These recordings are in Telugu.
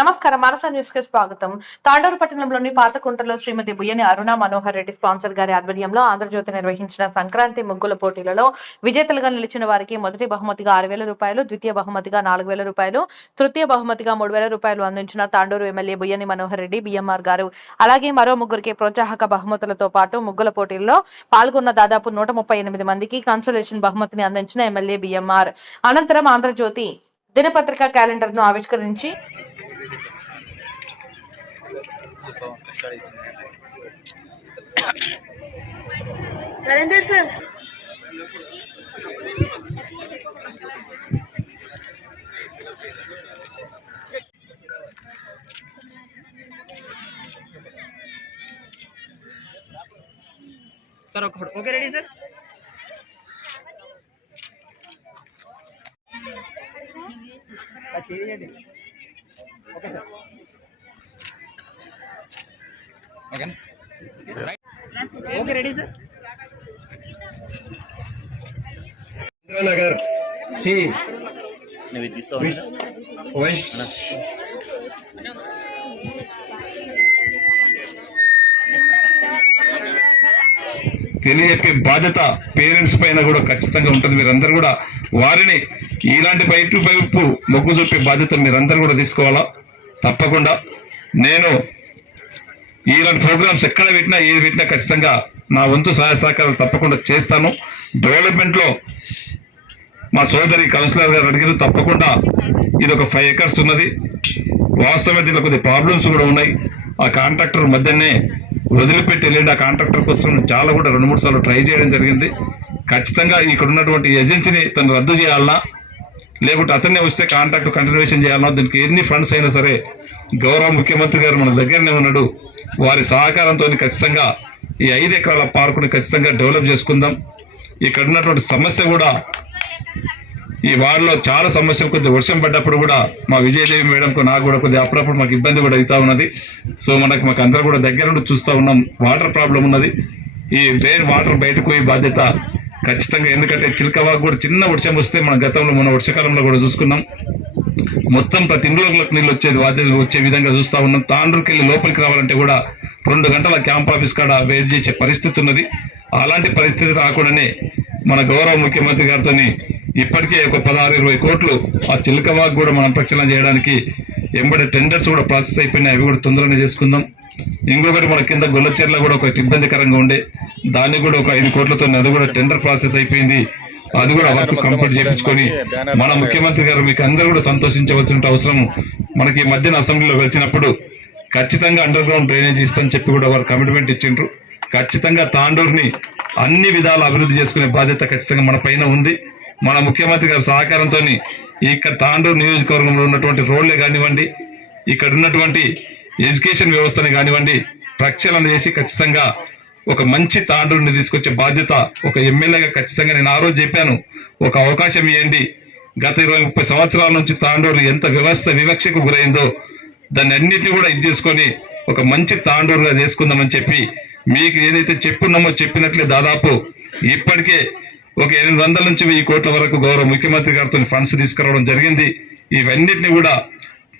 నమస్కారం మానస న్యూస్కి స్వాగతం. తాండూరు పట్టణంలోని పాతకుంటలో శ్రీమతి బుయ్యని అరుణ మనోహర్ రెడ్డి స్పాన్సర్ గారి ఆధ్వర్యంలో ఆంధ్రజ్యోతి నిర్వహించిన సంక్రాంతి ముగ్గుల పోటీలలో విజేతలుగా నిలిచిన వారికి మొదటి బహుమతిగా ఆరు వేల రూపాయలు ద్వితీయ బహుమతిగా నాలుగు వేల రూపాయలు తృతీయ బహుమతిగా మూడు వేల రూపాయలు అందించిన తాండూరు ఎమ్మెల్యే బుయ్యని మనోహర్ రెడ్డి బిఎంఆర్ గారు. అలాగే మరో ముగ్గురికి ప్రోత్సాహక బహుమతులతో పాటు ముగ్గుల పోటీల్లో పాల్గొన్న దాదాపు నూట ముప్పై ఎనిమిది మందికి కన్సలేషన్ బహుమతిని అందించిన ఎమ్మెల్యే బిఎంఆర్. అనంతరం ఆంధ్రజ్యోతి దినపత్రిక క్యాలెండర్ను ఆవిష్కరించి నరేందర్ సార్ సార్ ఒక ఫోటో ఓకే రెడీ సార్ చేయండి ఓకే రెడీ సార్. నగర్ బాధ్యత పేరెంట్స్ పైన కూడా ఖచ్చితంగా ఉంటుంది. మీరందరూ కూడా వారిని ఇలాంటి బయట వైపు మొగ్గు చూపే బాధ్యత మీరందరూ కూడా తీసుకోవాలా? తప్పకుండా. నేను ఇలాంటి ప్రోగ్రామ్స్ ఎక్కడ పెట్టినా ఏది పెట్టినా ఖచ్చితంగా నా వంతు సహాయ సహకారాలు తప్పకుండా చేస్తాను. డెవలప్మెంట్లో మా సోదరి కౌన్సిలర్ గారు అడిగారు తప్పకుండా ఇది ఒక ఫైవ్ ఎకర్స్ ఉన్నది. వాస్తవమే దీంట్లో కొద్ది ప్రాబ్లమ్స్ కూడా ఉన్నాయి. ఆ కాంట్రాక్టర్ మధ్యనే వదిలిపెట్టి వెళ్ళండి. ఆ కాంట్రాక్టర్ కోసం చాలా కూడా రెండు మూడు సార్లు ట్రై చేయడం జరిగింది. ఖచ్చితంగా ఇక్కడ ఉన్నటువంటి ఏజెన్సీని తను రద్దు చేయాలన్నా లేకుంటే అతన్నే వస్తే కాంట్రాక్ట్ కంటిన్యూషన్ చేయాలన్నా దీనికి ఎన్ని ఫండ్స్ అయినా సరే గౌరవ ముఖ్యమంత్రి గారు మన దగ్గరనే ఉన్నాడు. వారి సహకారంతో ఖచ్చితంగా ఈ ఐదు ఎకరాల పార్కును ఖచ్చితంగా డెవలప్ చేసుకుందాం. ఇక్కడ ఉన్నటువంటి సమస్య కూడా ఈ వారిలో చాలా సమస్యలు కొద్దిగా వర్షం పడ్డప్పుడు కూడా మా విజయదేవి మేడంకు నాకు కూడా కొద్దిగా అప్పుడప్పుడు మాకు ఇబ్బంది కూడా అవుతా ఉన్నది. సో మనకు మాకు అందరూ కూడా దగ్గర నుండి చూస్తూ ఉన్నాం. వాటర్ ప్రాబ్లం ఉన్నది. ఈ రెయిన్ వాటర్ బయటకు పోయే బాధ్యత ఖచ్చితంగా ఎందుకంటే చిలకవాకు కూడా చిన్న వర్షం వస్తే మన గతంలో మన వర్షాకాలంలో కూడా చూసుకున్నాం. మొత్తం ప్రతి ఇంట్లో నీళ్ళు వచ్చేది వాద్యం వచ్చే విధంగా చూస్తా ఉన్నాం. తాండ్రుకి వెళ్ళి లోపలికి రావాలంటే కూడా రెండు గంటల క్యాంప్ ఆఫీస్ కాడ వెయిట్ చేసే పరిస్థితి ఉన్నది. అలాంటి పరిస్థితి రాకుండానే మన గౌరవ ముఖ్యమంత్రి గారితో ఇప్పటికే ఒక పదహారు ఇరవై కోట్లు ఆ చిలకవాకు కూడా మనం ప్రక్షాళన చేయడానికి ఎంబడి టెండర్స్ కూడా ప్రాసెస్ అయిపోయినాయి. అవి కూడా తొందరనే చేసుకుందాం. ఇంకొకటి మన కింద గొల్లచెర్ల కూడా ఒక ఇబ్బందికరంగా ఉండే. దాన్ని కూడా ఒక ఐదు కోట్లతో అది కూడా టెండర్ ప్రాసెస్ అయిపోయింది. అది కూడా వర్క్ కంప్లీట్ చేయించుకొని మన ముఖ్యమంత్రి గారు మీకు అందరూ కూడా సంతోషించవలసిన అవసరం మనకి మధ్యన అసెంబ్లీలో వచ్చినప్పుడు ఖచ్చితంగా అండర్ గ్రౌండ్ డ్రైనేజ్ ఇస్తామని చెప్పి కూడా వారు కమిట్మెంట్ ఇచ్చిండ్రు. ఖచ్చితంగా తాండూరుని అన్ని విధాల అభివృద్ధి చేసుకునే బాధ్యత ఖచ్చితంగా మన పైన ఉంది. మన ముఖ్యమంత్రి గారి సహకారంతో ఇక్కడ తాండూరు నియోజకవర్గంలో ఉన్నటువంటి రోడ్లే కానివ్వండి ఇక్కడ ఉన్నటువంటి ఎడ్యుకేషన్ వ్యవస్థని కానివ్వండి ప్రక్షాళన చేసి ఖచ్చితంగా ఒక మంచి తాండ్రుని తీసుకొచ్చే బాధ్యత ఒక ఎమ్మెల్యేగా ఖచ్చితంగా నేను ఆ రోజు చెప్పాను. ఒక అవకాశం ఇవ్వండి. గత ఇరవై ముప్పై సంవత్సరాల నుంచి తాండూరు ఎంత వ్యవస్థ వివక్షకు గురైందో దాన్ని అన్నిటిని కూడా ఇది చేసుకొని ఒక మంచి తాండూరుగా చేసుకుందామని చెప్పి మీకు ఏదైతే చెప్పున్నామో చెప్పినట్లే దాదాపు ఇప్పటికే ఒక ఎనిమిది వందల నుంచి వెయ్యి కోట్ల వరకు గౌరవ ముఖ్యమంత్రి గారితో ఫండ్స్ తీసుకురావడం జరిగింది. ఇవన్నిటిని కూడా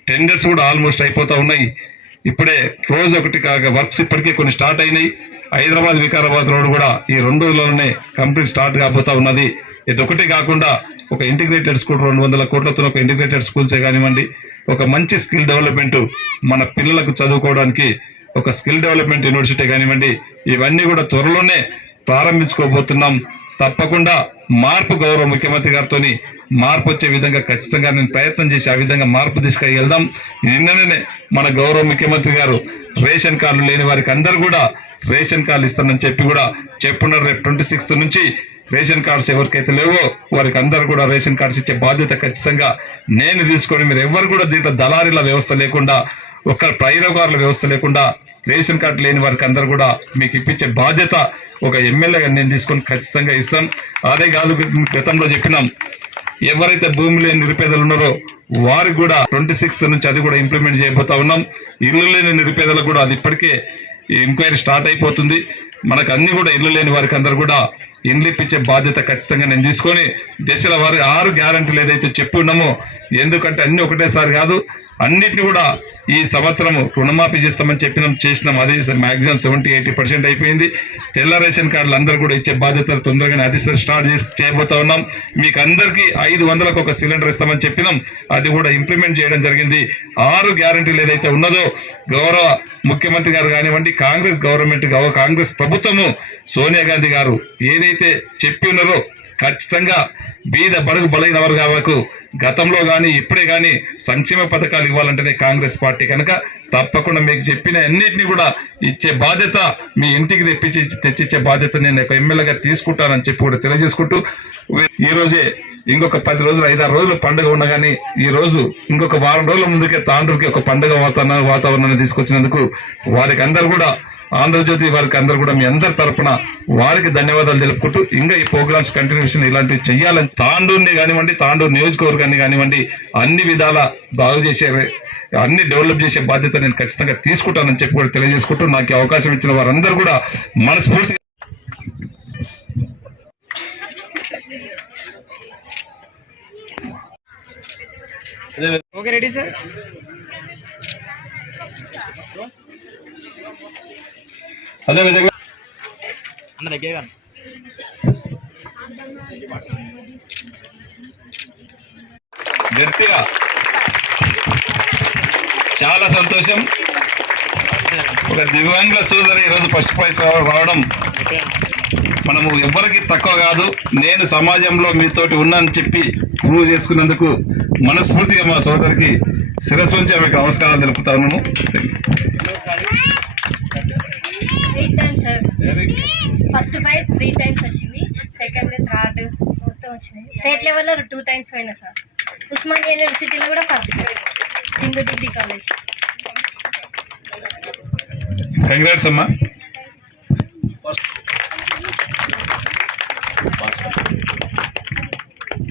టెండర్స్ కూడా ఆల్మోస్ట్ అయిపోతా ఉన్నాయి. ఇప్పుడే రోజు ఒకటి కాగా వర్క్స్ ఇప్పటికే కొన్ని స్టార్ట్ అయినాయి. హైదరాబాద్ వికారాబాద్ రోడ్ కూడా ఈ రెండు రోజుల్లోనే కంప్లీట్ స్టార్ట్ కాబోతా ఉన్నది. ఇది ఒకటి కాకుండా ఒక ఇంటిగ్రేటెడ్ స్కూల్ రెండు వందల కోట్లతో ఒక ఇంటిగ్రేటెడ్ స్కూల్సే కానివ్వండి ఒక మంచి స్కిల్ డెవలప్మెంట్ మన పిల్లలకు చదువుకోవడానికి ఒక స్కిల్ డెవలప్మెంట్ యూనివర్సిటీ కానివ్వండి ఇవన్నీ కూడా త్వరలోనే ప్రారంభించుకోబోతున్నాం. తప్పకుండా మార్పు గౌరవ ముఖ్యమంత్రి గారితో మార్పు వచ్చే విధంగా ఖచ్చితంగా నేను ప్రయత్నం చేసి ఆ విధంగా మార్పు తీసుకెళ్దాం వెళ్దాం. నిన్ననే మన గౌరవ ముఖ్యమంత్రి గారు రేషన్ కార్డులు లేని వారికి అందరు కూడా రేషన్ కార్డులు ఇస్తానని చెప్పి కూడా చెప్పున్నారు. రేపు ట్వంటీ సిక్స్త్ నుంచి రేషన్ కార్డ్స్ ఎవరికైతే లేవో వారికి అందరు కూడా రేషన్ కార్డ్స్ ఇచ్చే బాధ్యత ఖచ్చితంగా నేను తీసుకొని మీరు ఎవరు కూడా దీంట్లో దళారీల వ్యవస్థ లేకుండా ఒక ప్రయోగారుల వ్యవస్థ లేకుండా రేషన్ కార్డు లేని వారికి అందరు కూడా మీకు ఇప్పించే బాధ్యత ఒక ఎమ్మెల్యేగా నేను తీసుకొని ఖచ్చితంగా ఇస్తాం. అదే కాదు గతంలో చెప్పినాం ఎవరైతే భూమి లేని నిరుపేదలు ఉన్నారో వారికి కూడా ట్వంటీ సిక్స్త్ నుంచి అది కూడా ఇంప్లిమెంట్ చేయబోతా ఉన్నాం. ఇల్లు లేని నిరుపేదలకు కూడా అది ఇప్పటికే ఎంక్వైరీ స్టార్ట్ అయిపోతుంది. మనకు అన్ని కూడా ఇల్లు లేని వారికి అందరు కూడా ఇండ్లు ఇప్పించే బాధ్యత ఖచ్చితంగా నేను తీసుకొని దశల వారి ఆరు గ్యారంటీలు ఏదైతే చెప్పి ఉన్నామో ఎందుకంటే అన్ని ఒకటేసారి కాదు అన్నిటిని కూడా ఈ సంవత్సరం రుణమాఫీ చేస్తామని చెప్పినాం చేసినాం. అది మ్యాక్సిమం సెవెంటీ ఎయిటీ పర్సెంట్ అయిపోయింది. తెల్ల రేషన్ కార్డులు అందరూ కూడా ఇచ్చే బాధ్యత తొందరగానే అది స్టార్ట్ చేసి చేయబోతా ఉన్నాం. మీకు అందరికీ ఐదు వందలకు ఒక సిలిండర్ ఇస్తామని చెప్పినాం. అది కూడా ఇంప్లిమెంట్ చేయడం జరిగింది. ఆరు గ్యారంటీలు ఏదైతే ఉన్నదో గౌరవ ముఖ్యమంత్రి గారు కానివ్వండి కాంగ్రెస్ గవర్నమెంట్ కాంగ్రెస్ ప్రభుత్వము సోనియా గాంధీ గారు ఏదైతే చెప్పి ఉన్నారో ఖచ్చితంగా బీద బడుగు బలైన వర్గాలకు గతంలో కానీ ఇప్పుడే కానీ సంక్షేమ పథకాలు ఇవ్వాలంటేనే కాంగ్రెస్ పార్టీ కనుక తప్పకుండా మీకు చెప్పిన అన్నిటిని కూడా ఇచ్చే బాధ్యత మీ ఇంటికి తెప్పించి తెచ్చిచ్చే బాధ్యత నేను ఒక ఎమ్మెల్యేగా తీసుకుంటానని చెప్పి కూడా తెలియజేసుకుంటూ ఈ రోజే ఇంకొక పది రోజులు ఐదారు రోజులు పండుగ ఉండగానే ఈ రోజు ఇంకొక వారం రోజుల ముందుకే తాండ్రుకి ఒక పండుగ వాతావరణ వాతావరణాన్ని తీసుకొచ్చినందుకు వారికి అందరు కూడా ఆంధ్రజ్యోతి వారికి అందరు కూడా మీ అందరి తరఫున వారికి ధన్యవాదాలు తెలుపుకుంటూ ఇంకా ఈ ప్రోగ్రామ్స్ కంటిన్యూషన్ ఇలాంటివి చేయాలని తాండూరుని కానివ్వండి తాండూరు నియోజకవర్గాన్ని కానివ్వండి అన్ని విధాల బాగు చేసే అన్ని డెవలప్ చేసే బాధ్యత నేను ఖచ్చితంగా తీసుకుంటానని చెప్పి కూడా తెలియజేసుకుంటూ నాకు అవకాశం ఇచ్చిన వారందరూ కూడా మనస్ఫూర్తిగా ఓకే రెడీ సార్ అదేవిధంగా అన్న దగ్గర గట్టిగా. చాలా సంతోషం. ఒక దివ్యాంగుల సోదరి ఈరోజు ఫస్ట్ ప్రైజ్ రావడం మనము ఎవ్వరికి తక్కువ కాదు. నేను సమాజంలో మీతోటి ఉన్నానని చెప్పి ప్రూవ్ చేసుకున్నందుకు మనస్ఫూర్తిగా మా సోదరికి శిరస్సు నుంచి ఆమెకు నమస్కారాలు తెలుపుతాను three times sir first five three times వచ్చింది. సెకండ్ థర్డ్ మొత్తం వచ్చినాయి. స్టేట్ లెవెల్లో టూ టైమ్స్ పోయినా సార్. ఉస్మానియా యూనివర్సిటీలో కూడా first Sindhu degree college congrats అమ్మా.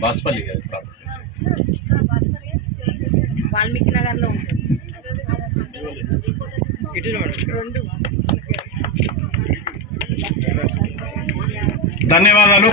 బాస్పల్లి వాల్మీకి నగర్లో ఉంటుంది. చూడండి. ధన్యవాదాలు.